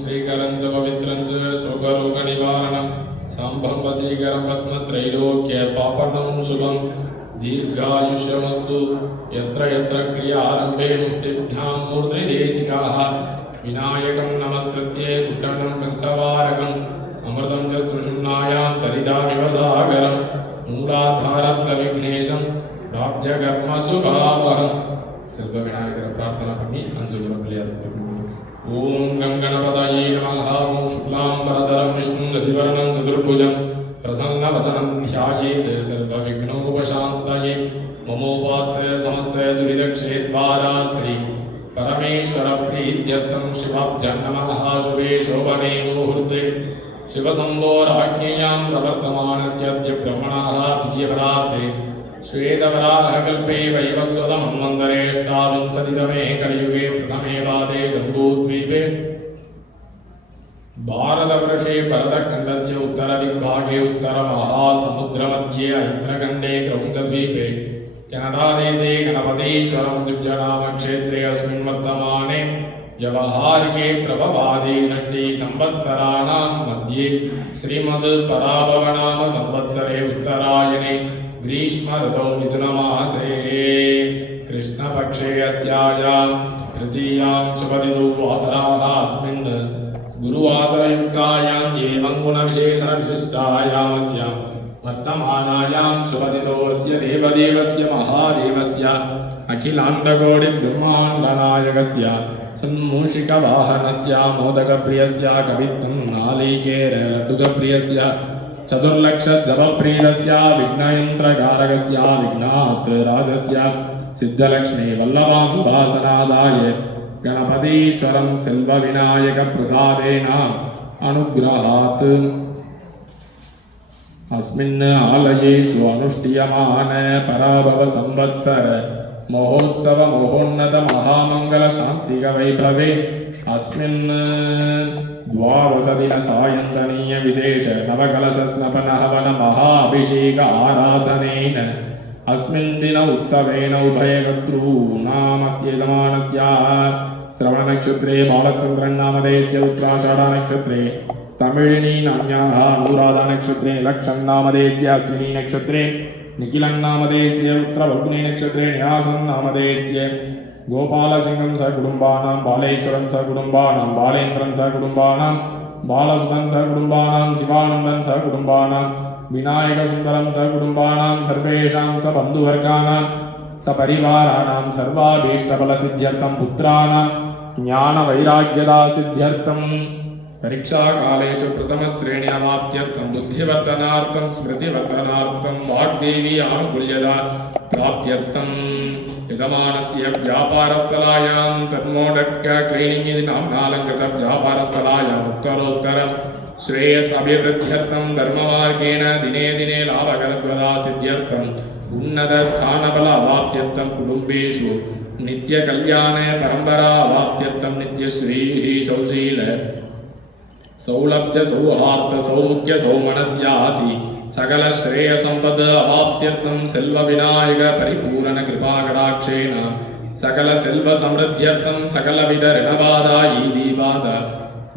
श्रीकरं च पवित्रं च शोकरोगनिवारणं साम्भं वशीकरं भस्मत्रैलोक्यपापनं शुभं दीर्घायुष्यमस्तु। यत्र यत्र क्रियारम्भे मुष्टिभ्यां मूर्धनिदेशिकाः विनायकं नमस्कृत्य कुट्टनं पञ्चवारकम् अमृतं च स्तुषुम्नायां सरितामिव सागरं मूलाधारस्थविघ्नेशं प्राप्य कर्मसुभावहम्। सर्वविनायकर प्रार्थना பண்ணி அஞ்சு முறை விளையாடுறோம். ஓம் गणपतये नमः। ओं शुक्लाम्बरधरं विष्णुं शशिवर्णं चतुर्भुजं प्रसन्नवदनं ध्यायेत् सर्वविघ्नोपशान्तये। ममोपात्त समस्त दुरितक्षेत्वारा श्री परमेश्वर प्रीत्यर्थं शिवाभ्यां नमः। शुभे शोभने मुहूर्ते शिवशम्भोराज्ञयां प्रवर्तमानस्य अद्य ब्रह्मणः विजयपदार्थे श्वेतवराहकल्पे वैवस्वतमन्वन्तरेष्टाविंशतितमे कलियुगे प्रथमे पादे जम्बूद्वीपे भारतवर्षे भरतखण्डस्य उत्तरदिग्भागे उत्तरमहासमुद्रमध्ये ऐन्द्रखण्डे क्रौञ्चद्वीपे कनडादेशे गणपतीश्वरं दिव्यनामक्षेत्रे अस्मिन् वर्तमाने व्यवहारिके प्रभवादि षष्ठी संवत्सराणां मध्ये श्रीमद् पराभवनाम संवत्सरे उत्तरायणे ग्रीष्म ऋतौ मिथुनमासे कृष्णपक्षे अस्यायां तृतीयां शुभतिथौ वासराः अस्मिन् गुरुवासरयुक्तायां एवं गुणविशेषणविशिष्टायामस्यां वर्तमानायां शुभतिथौ अस्य देवदेवस्य महादेवस्य अखिलाण्डकोटिब्रह्माण्डनायकस्य सन्मूषिकवाहनस्य मोदकप्रियस्य कवित्वं नालिकेरलड्डुकप्रियस्य चतुर्लक्षजपप्रीतस्य विघ्नयन्त्रकारकस्य विघ्नात्रराजस्य सिद्धलक्ष्मी वल्लभाम्बासनादाय गणपतीश्वरं सेल्वविनायकप्रसादेन अनुग्रहात् अस्मिन् आलयेषु अनुष्ठीयमान पराभव संवत्सर महोत्सव महोन्नत महामंगल शांतिक वैभवे अस्मिन् द्वादशदिन सायन्तनीय विशेष नवकलश स्नपन हवन महाभिषेक आराधनेन अस्मिन् दिन उत्सवेन उभयकर्तॄणामस्य यजमानस्य श्रवणनक्षत्रे बालचन्द्रन्नामधेयस्य उत्तराषाढनक्षत्रे तमिळिनी नाम्याः अनुराधानक्षत्रे लक्षन्नामधेयस्य अश्विनी नक्षत्रे निखिलन्नामधेयस्य उत्तरफल्गुनी नक्षत्रे न्यासन्नामधेयस्य गोपालसिंहं सकुटुम्बानां बालेश्वरं सकुटुम्बानां बालेन्द्रं सकुटुम्बानां बालसुतं सकुटुम्बानां शिवानन्दं सकुटुम्बानां विनायकसुन्दरं सकुटुम्बानां सर्वेषां सबन्धुवर्गाणां सपरिवाराणां सर्वाभीष्टफलसिद्ध्यर्थं पुत्राणां ज्ञानवैराग्यदासिद्ध्यर्थं परीक्षाकालेषु प्रथमश्रेण्यावाप्त्यर्थं बुद्धिवर्धनार्थं स्मृतिवर्धनार्थं वाग्देवी आनुकूल्यता प्राप्त्यर्थं यजमानस्य व्यापारस्थलायां तन्मोडक् क्लीनिंग इति नाम्नालङ्कृत व्यापारस्थलायाम् उत्तरोत्तरं श्रेयसभिवृद्ध्यर्थं धर्ममार्गेण दिने दिने लाभकरद्वदा सिद्ध्यर्थम् उन्नतस्थानफलावाप्त्यर्थं कुटुम्बेषु नित्यकल्याण परम्परावाप्त्यर्थं नित्यश्रीः सौशील सौलभ्य सौहार्द सौमुख्य सौमनस्याति सकल श्रेय संपद अवाप्त्यर्थं सेल्व विनायक परिपूर्ण कृपा कटाक्षेण सकल सेल्व समृद्ध्यर्थं सकल विध ऋणबाधा ईदिबाधा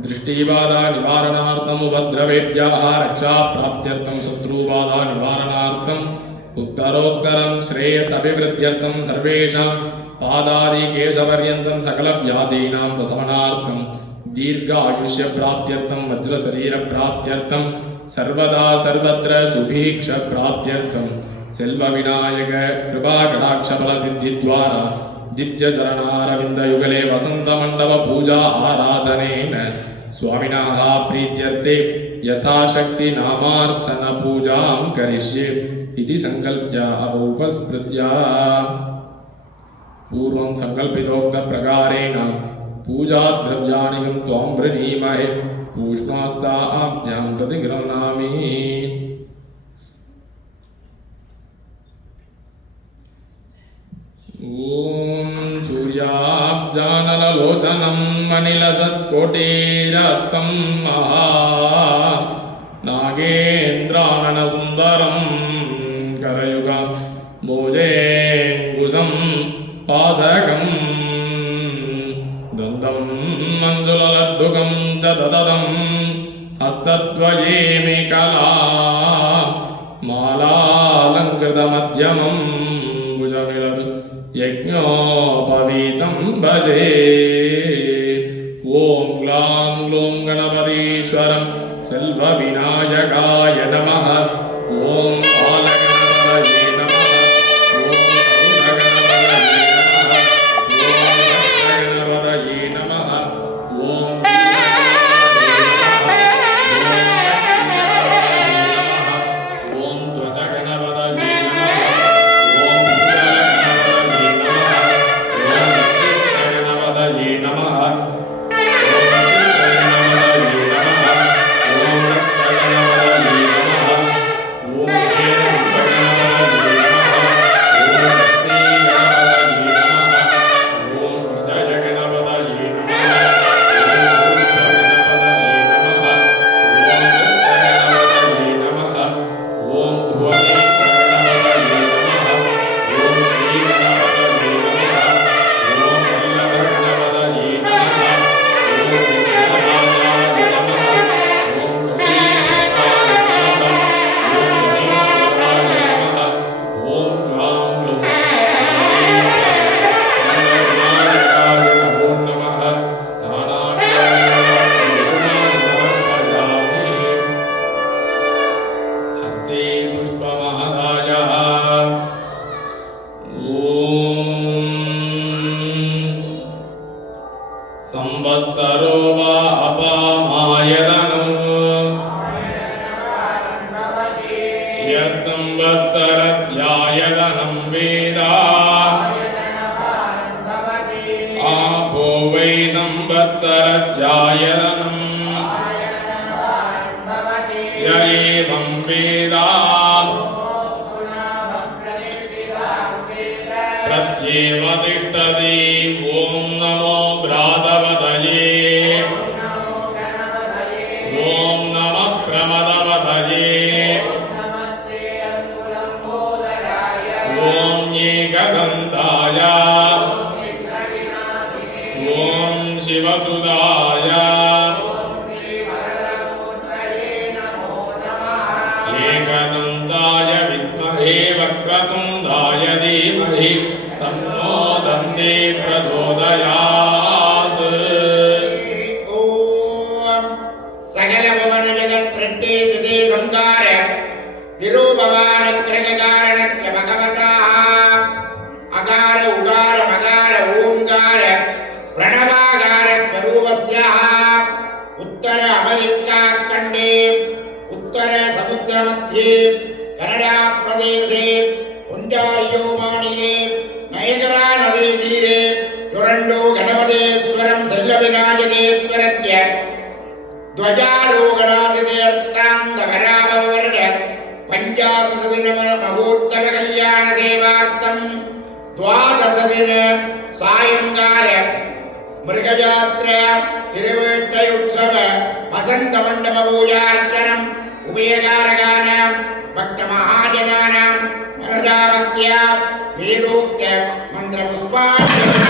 दृष्टिबाधा निवारणार्थं उपद्रवेभ्यः रक्षा प्राप्त्यर्थं शत्रुबाधा निवारणार्थं उत्तरोत्तरं श्रेयसभिवृद्ध्यर्थं सर्वेषां पादादिकेशपर्यन्तं सकल व्याधीनां प्रशमनार्थं दीर्घायुष्य प्राप्त्यर्थं वज्रशरीर प्राप्त्यर्थं सर्वदा सर्वत्र सुभीक्ष प्राप्त्यर्थं सेल्व विनायक कृपा कटाक्ष फल सिद्धि द्वारा दिव्य चरणारविन्दयुगले वसन्तमण्डप पूजा आराधनेन स्वामिनः प्रीत्यर्थे यथाशक्ति नामार्चन पूजां करिष्ये इति संकल्प्य अवोपस्पृश्य पूर्वं संकल्पितोक्त प्रकारेण पूजा द्रव्याणि त्वां वृणीमहे पूष्णास्ताभ्यां प्रतिगृह्णामि। ॐ सूर्याब्जानललोचनं मणिलसत्कोटिरस्तं महा नागेन्द्राननसुन्दरं करयुगं भोजेङ्कुशं पासकं दन्तं मञ्जुललड्डुकं च ददतं हस्तद्वये कला मालालङ्कृतमध्यमं भुजमिलतु यज्ञोपवीतं भजे। ॐ ग्लां ग्लूं गणपतीश्वरं सेल्वविनायकाय नमः। ॐ बालगणपतये नमः। ॐ तरुणगणपतये नमः। ॐ ध्वजगणपतये नमः। ॐ चित्तगणपतये नमः। संवत्सरो वा अपामायतनो यः संवत्सरस्यायतनं वेद आपो वै संवत्सरस्यायतनं य एवं वेद प्रत्येव तिष्ठति। ॐ नमो भ्रातवतये। ॐ नमः प्रमदवतये। ॐ एकदन्ताय। ॐ शिवसुताय। एकदन्ताय विद्महे वक्रतुण्डाय धीमहि तन्नो दन्ती प्रचोदयात्। ओम सकल भुवन जगत् सृष्टि स्थिति संहार निरूपवान त्रयकारणस्य भगवतः अकार उकार मकार ओंकार प्रणवाकार स्वरूपस्यः उत्तर अमेरिका खण्डे उत्तर समुद्र मध्ये कनाडा प्रदेशे ओंटारियो मानिले नयगरा नदी तीरे टोरंटो गणपतेश्वरं सेल्वविनायकेश्वरस्य ध्वजारोहणादितीर्थान्तभराभवर्ण पञ्चादशदिन महोत्सव कल्याण सेवार्थं 12 दिन सायंकाल मृगजात्रा तिरुवेट्टयुत्सव वसंत मंडप पूजार्चनम् उभयकारकानां भक्तमहाजनानां मनोजाभक्त्या वेदोक्त मंत्रपुष्पाञ्जलिः।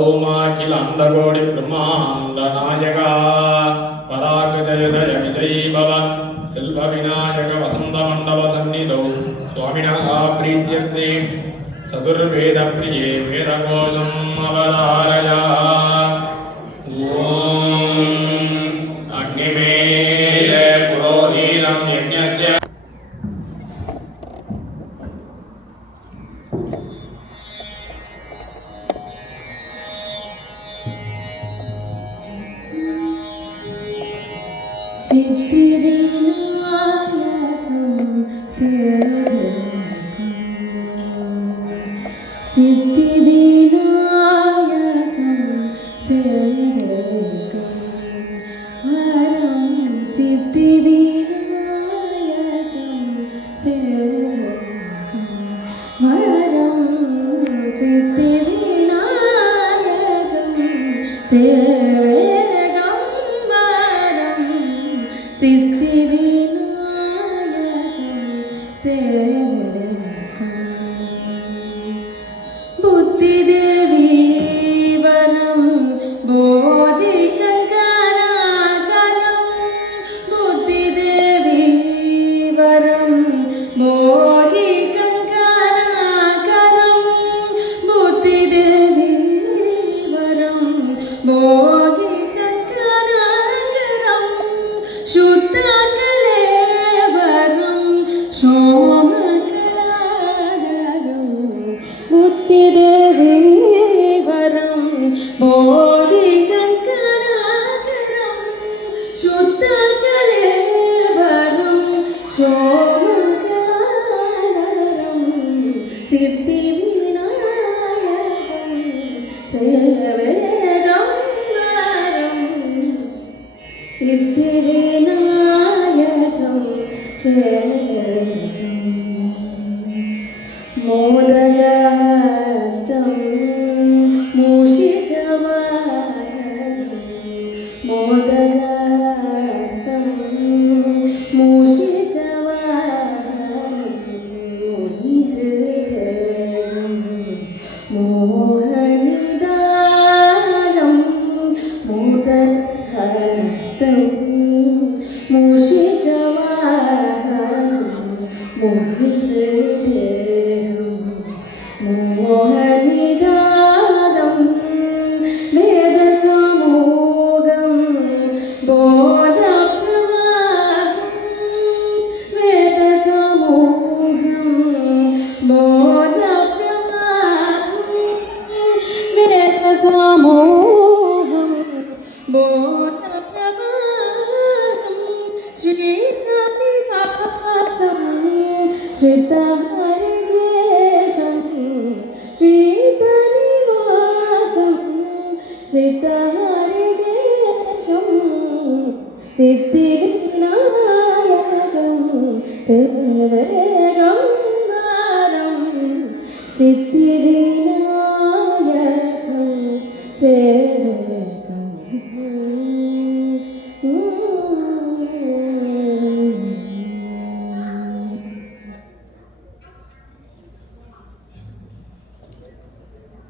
सर्वभौमाखिल अंडकोटि ब्रह्मांड नायका पराक जय जय विजयी भव सेल्व विनायक वसंत मंडप सन्निधौ स्वामिनः प्रीत्यर्थे चतुर्वेद प्रिये वेदकोशम् अवधारय अग्निमेले पुरोहितं यज्ञस्य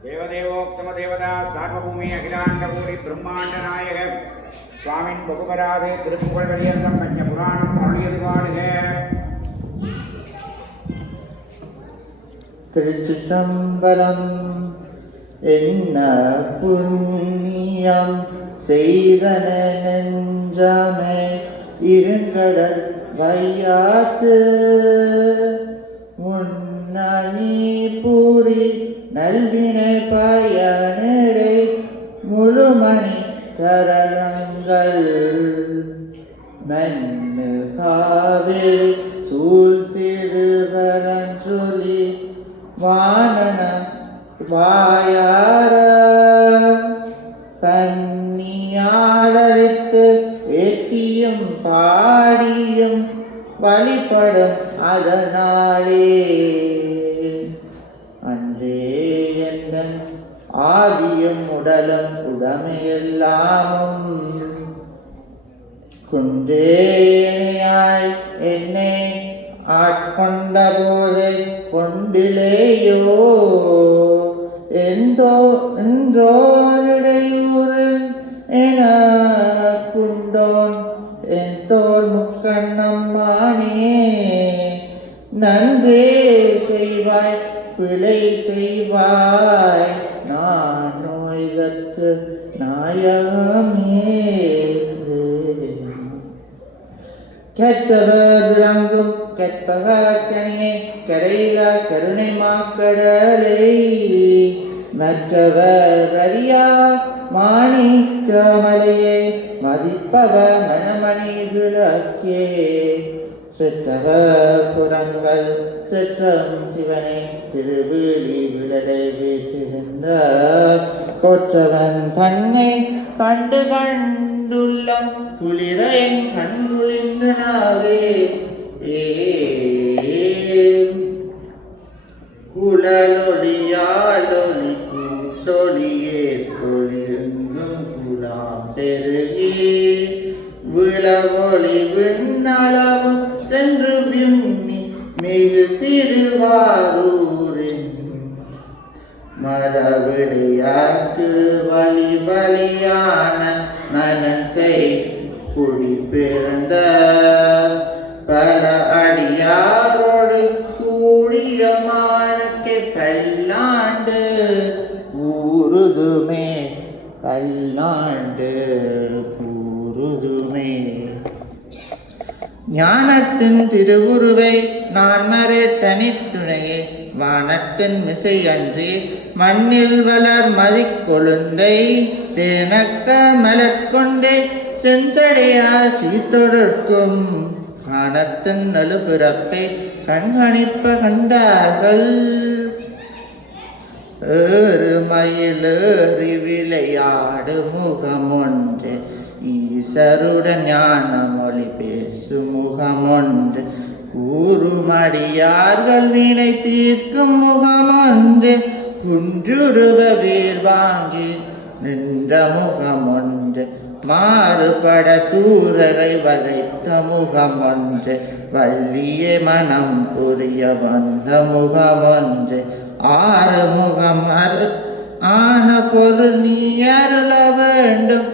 देवदेवोक्तम देवता सार्वभौमी अखिलांडकोटि ब्रह्मांड नायक स्वामिन बहुपराधे तिरुपुगळ पर्यन्तं पंच पुराणं अरुளியது பாடுக. திருச்சிற்றம்பலம். என்ன புண்ணியம் செய்தன நெஞ்சமே இருங்கடல் வையாத்து முன்னணி பூரி நல்வினை பயனடை முழுமணி தரங்கள் மண்ணு காவிரி சூழ்த்திருவரன் சொல்லி வானன வாயார பன்னியாளருக்கு எட்டியும் பாடியும் வழிபடும் அதனாலே அன்றே எந்தன் ஆதியும் உடலும் உடமையெல்லாமும் குன்றேயாய் என்னை ஆட்கொண்ட போதை கொண்டிலேயோ என்றோரிடையூரில் எனக்குண்டோன் என் தோல் முக்கண்ணம்மானே. நன்றே செய்வாய் பிழை செய்வாய் நானோ இதற்கு நாயகமே. கெட்டவர் விளங்கும் கற்பகக்கனியை கரையிலா கருணை மாக்கடலை மற்றவர் அறியா மாணிக்கமலையை மதிப்பவ மணமணி விளக்கே. செற்றவ புறங்கள் செற்றம் சிவனை திருவிழி விளடை வீட்டிருந்த கொற்றவன் தன்னை கண்டு கண்டுள்ளம் குளிர என் கண் குளிர்ந்தனாவே. குழலொளியாலொளி கூத்தொளியே பொழியெங்கும் குலாம் பெருகி விளவொளி விண்ணளவும் சென்று விம்மி மிகு திருவாரூரின் மரவிடையாக்கு வழி வழியான மனசை குடி பிறந்த பல அடியாரோடு கூடிய மானுக்கு பல்லாண்டு கூறுதுமே பல்லாண்டு கூறுதுமே. ஞானத்தின் திருவுருவை நான் மறை தனித்துணையே வானத்தின் மிசை அன்றி மண்ணில் வளர் மதிக்கொழுந்தை தேனக்க மலர்கொண்டே செஞ்சடையா சீத்தொடர்க்கும் காணத்தின் நலுபிறப்பை கண்காணிப்ப கண்டார்கள். ஏறு மயிலேறி விளையாடு முகமொன்று ஈசருடன் ஞான மொழி பேசும் முகமொன்று கூறுமடியார்கள் வினை தீர்க்கும் முகமொன்று குன்றுருவ வேர் வாங்கி நின்ற முகமொன்று மாறுபட சூரரை வதைத்த முகமொன்று வள்ளிய மனம் புரிய வந்த முகமொன்று ஆறு முகம் ஆன பொருள் நீ அருள வேண்டும்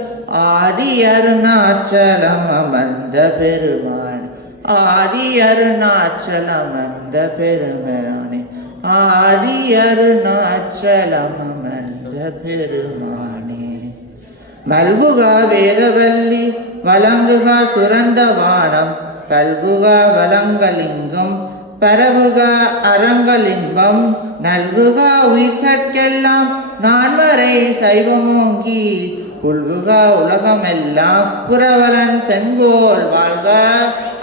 ஆதி அருணாச்சலம் அமர்ந்த பெருமான் ஆதி அருணாச்சலம் அமர்ந்த பெருமானே ஆதி அருணாச்சலம் அமர்ந்த பெருமானே. மல்குகா வேதவல்லி வலங்குகா சுரந்த வானம் கல்குகா வலங்கலிங்கம் பரவுகா அரங்கலின்பம் நல்குகா உயிர்கட்கெல்லாம் நான்வரை சைவமோங்கி உள்குகா உலகமெல்லாம் புரவலன் செங்கோல் வாழ்க.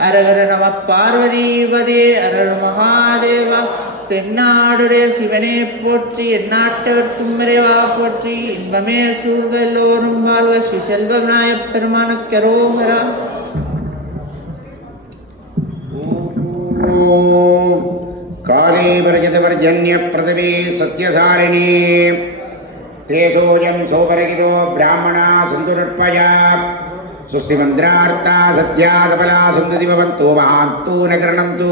அரகர நம பார்வதிபதே அரர மகாதேவா. தென்னாடுடைய சிவனே போற்றி எந்நாட்டவர்க்கும் இறைவா போற்றி. இன்பமே சூழ்க எல்லோரும் வாழ்க. ஸ்ரீ செல்வ விநாயகப் பெருமானுக்கு அரோகரா. காலே விரஜதவர்ஜன்ய பிரதவே சத்யசாரிணி தேசோயம் சோபரகிதோ பிராமணா சந்துரற்பயா சுஸ்தி மந்திரார்த்தா சத்யாகபலா சுந்ததி பவந்தோ மகாந்தோ நகரணந்து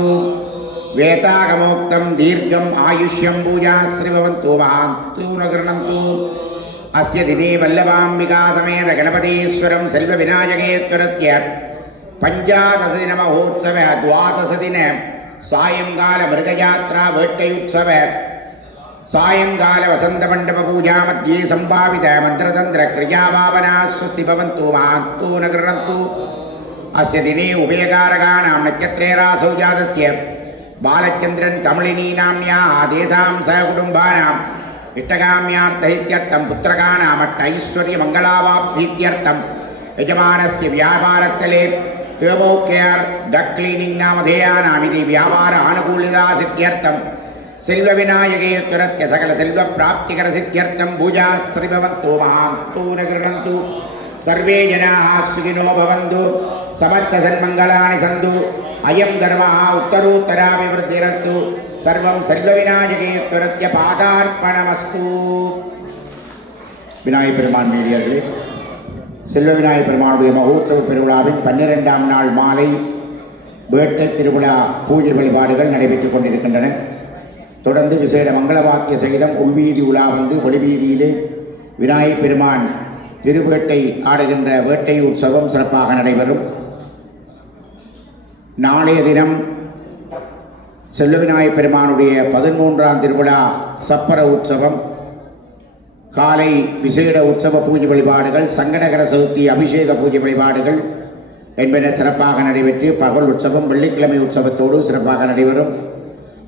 வேதாகமோக்தம் தீர்க்கம் ஆயுஷ்யம் பூஜாஸ்ரீ பவந்தோ மகாந்தோ நகரணந்து. அஸ்ய தினே வல்லபாம்பிகா சமேத கணபதீஸ்வரம் செல்வ விநாயகேஸ்வரத்ய பஞ்சாதசதின மகோத்சவ துவாதசதின சாயங்கால மிருகயாத்ரா வேட்டையுற்சவ சாயங்கால வசந்த மண்டப பூஜா மத்தியே சம்பாவித மந்திரதந்திர கிரியாபாவனா ஸ்வஸ்தி பவந்தோ மகாந்தோ நகரணந்து. அஸ்ய தினே உபயகாரகாணாம் நட்சத்திரேராசௌ ஜாதஸ்ய பாலச்சந்திரன் தமிழினி நாம்யா தேசாம் சகுடும்பானாம் இஷ்டகாமியார்த்தம் புத்திரகானாம் அட்ட ஐஸ்வர்ய மங்களாவாப்தீத்யர்த்தம் யஜமானஸ்ய வியாபாரத்தலே தேமோகேர் டக் கிளீனிங் நாமதேயானாம் இது வியாபார ஆனுகூல்யதா சித்தியர்த்தம் செல்வ விநாயகேஸ்வரத்ய சகல செல்வ பிராப்திகர சித்தியர்த்தம் பூஜாஸ்ரீ பவந்தோ மகாந்தோ நகரணந்து. சர்வே ஜனாः சுகினோ பவந்து சமஸ்த சன்மங்களானி சந்து அயம் தர்மः உத்தரோத்தராபிவிருத்திரஸ்து. சர்வம் செல்வ விநாயகேஸ்வரத்ய பாதார்ப்பணமஸ்து. விநாயகப் பெருமான் மேடியர்களே, செல்வ விநாயகப் பெருமானுடைய மகோத்சவ பெருவிழாவின் 12ஆம் நாள் மாலை வேட்டை திருவிழா பூஜை வழிபாடுகள் நடைபெற்றுக் கொண்டிருக்கின்றன. தொடர்ந்து விசேட மங்களவாத்திய சகிதம் உள்வீதி உலா வந்து வெளிவீதியிலே விநாயகப் பெருமான் திருவேட்டை ஆடுகின்ற வேட்டை உற்சவம் சிறப்பாக நடைபெறும். நாளைய தினம் செல்வ விநாயகப் பெருமானுடைய 13ஆம் திருவிழா சப்பர உற்சவம், காலை விசேட உற்சவ பூஜை வழிபாடுகள், சங்கடகர சதுர்த்தி அபிஷேக பூஜை வழிபாடுகள் என்பன சிறப்பாக நடைபெற்று பகல் உற்சவம் வெள்ளிக்கிழமை உற்சவத்தோடு சிறப்பாக நடைபெறும்.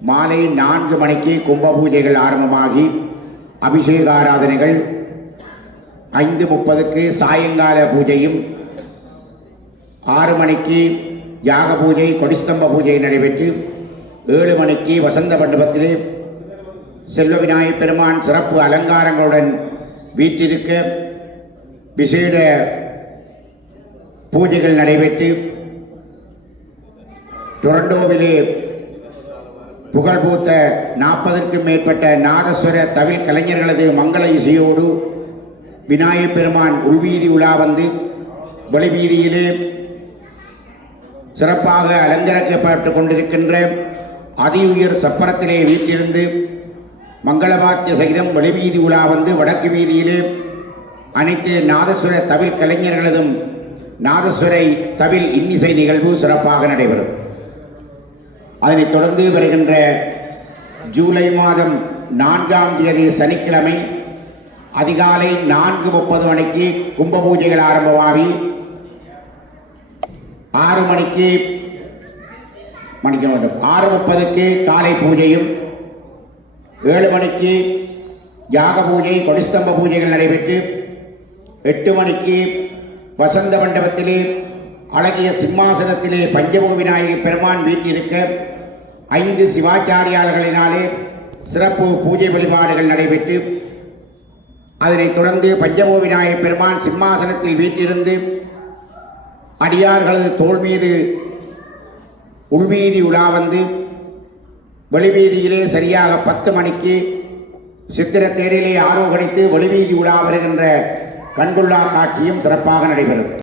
மாலை 4 மணிக்கு கும்ப பூஜைகள் ஆரம்பமாகி அபிஷேக ஆராதனைகள், 5:30க்கு சாயங்கால பூஜையும், 6 மணிக்கு யாக பூஜை கொடிஸ்தம்ப பூஜை நடைபெற்று 7 மணிக்கு வசந்த மண்டபத்திலே செல்வ விநாயகப் பெருமான் சிறப்பு அலங்காரங்களுடன் வீற்றிருக்க விசேட பூஜைகள் நடைபெற்று டொரண்டோவிலே புகழ்பூத்த 40க்கும் மேற்பட்ட நாதஸ்வர தவில் கலைஞர்களது மங்கள இசையோடு விநாயகப் பெருமான் உள்வீதி உலா வந்து வெளிவீதியிலே சிறப்பாக அலங்கரிக்கப்பட்டு கொண்டிருக்கின்ற அதியுயர் சப்பரத்திலே வீட்டிலிருந்து மங்களவாத்திய சகிதம் வெளிவீதி உலா வந்து வடக்கு வீதியிலே அனைத்து நாதஸ்வர தவில் கலைஞர்களதும் நாதஸ்வரை தவில் இன்னிசை நிகழ்வு சிறப்பாக நடைபெறும். அதனைத் தொடர்ந்து வருகின்ற ஜூலை மாதம் 4ஆம் தேதி சனிக்கிழமை அதிகாலை 4:30 மணிக்கு கும்ப பூஜைகள் ஆரம்பமாகி 6 மணிக்கு 6:30க்கு காலை பூஜையும், 7 மணிக்கு யாக பூஜை கொடிஸ்தம்ப பூஜைகள் நடைபெற்று 8 மணிக்கு வசந்த மண்டபத்திலே அழகிய சிம்மாசனத்திலே பஞ்சமுக விநாயகப் பெருமான் வீட்டிருக்க 5 சிவாச்சாரியார்களினாலே சிறப்பு பூஜை வழிபாடுகள் நடைபெற்று அதனைத் தொடர்ந்து பஞ்சமுக விநாயகப் பெருமான் சிம்மாசனத்தில் வீட்டிருந்து அடியார்களது தோள் மீது உள்வீதி உலா வந்து வெளிவீதியிலே சரியாக 10 மணிக்கு சித்திர தேரிலே ஆரோகணித்து வெளிவீதி உலா வருகின்ற கண்கொள்ளா காட்சியும் சிறப்பாக நடைபெறும்.